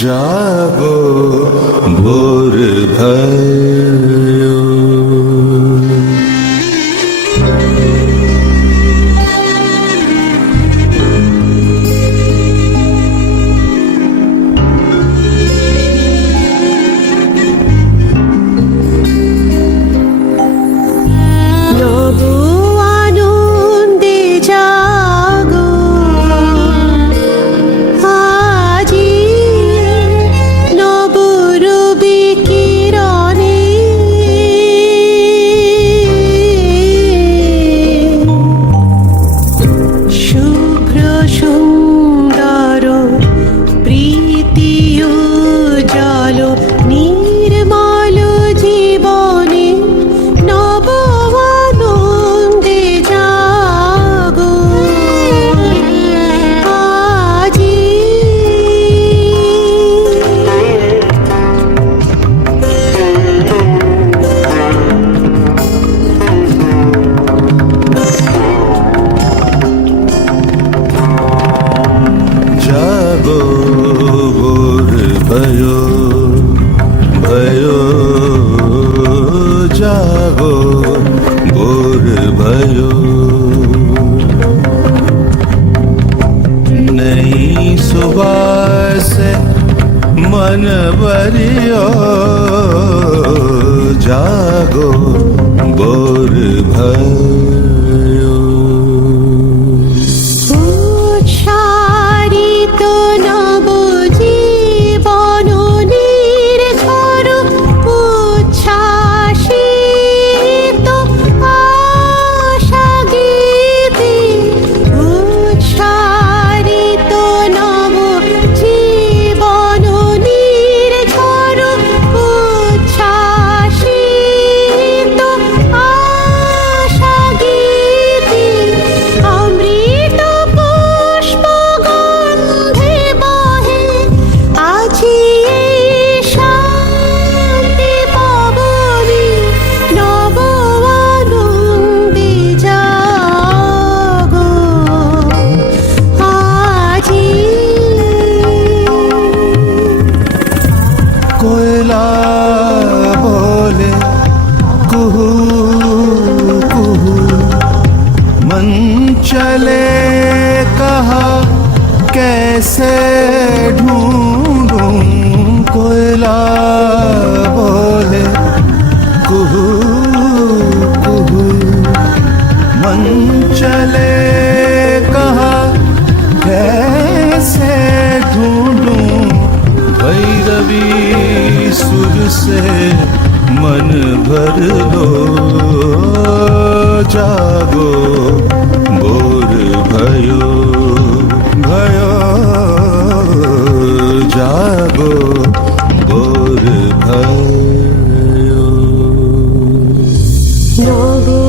जागो भोर भय হারিও জাগো বোর ভাই कैसे ढूंढूं, कोयला बोले, कुहू मन चले कहा, कैसे ढूंढूं? भैरवी, सुर से मन भर दो जागो भयो। भय No.